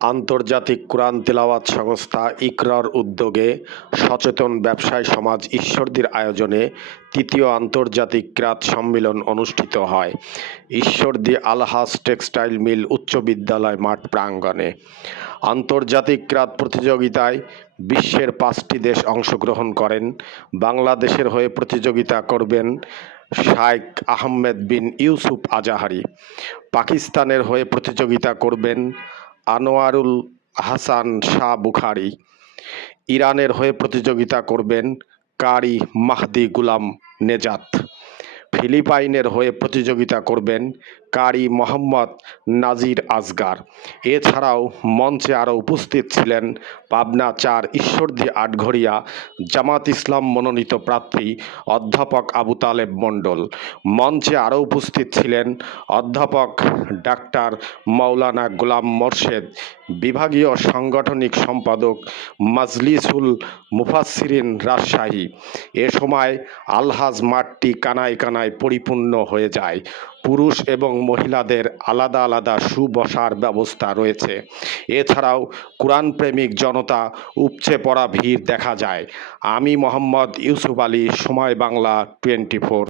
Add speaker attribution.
Speaker 1: আন্তর্জাতিক কোরআন তেলাওয়াত সংস্থা ইকরার উদ্যোগে সচেতন ব্যবসায় সমাজ ঈশ্বরদীর আয়োজনে তৃতীয় আন্তর্জাতিক ক্রাত সম্মেলন অনুষ্ঠিত হয়। ঈশ্বরদী আলহাজ টেক্সটাইল মিল উচ্চ বিদ্যালয় মাঠ প্রাঙ্গণে। আন্তর্জাতিক ক্রাত প্রতিযোগিতায় বিশ্বের পাঁচটি দেশ অংশগ্রহণ করেন। বাংলাদেশের হয়ে প্রতিযোগিতা করবেন শাইখ আহমেদ বিন ইউসুফ আজাহারি। পাকিস্তানের হয়ে প্রতিযোগিতা করবেন আনোয়ারুল হাসান শাহ বুখারি ইরানের হয়ে প্রতিযোগিতা করবেন কারি মাহদি গুলাম নেজাত। ফিলিপাইনের হয়ে প্রতিযোগিতা করবেন কারি মোহাম্মদ নাজির আজগার। এছাড়াও মঞ্চে আরও উপস্থিত ছিলেন পাবনা চার ঈশ্বরদী আটঘরিয়া জামাত ইসলাম মনোনীত প্রার্থী অধ্যাপক আবু তালেব মণ্ডল। মঞ্চে আরও উপস্থিত ছিলেন অধ্যাপক ডাক্তার মাওলানা গোলাম মোর্শেদ, বিভাগীয় সাংগঠনিক সম্পাদক মাজলিসুল মুফাসসিরিন রাজশাহী। এ সময় আলহাজ মাঠটি কানায় কানায় পরিপূর্ণ হয়ে যায়। পুরুষ এবং মহিলাদের আলাদা আলাদা সুবসার ব্যবস্থা রয়েছে। এছাড়াও কোরআন প্রেমিক জনতা উপচে পড়া ভিড় দেখা যায়। আমি মোহাম্মদ ইউসুফ আলী, সময় বাংলা টোয়েন্টি ফোর।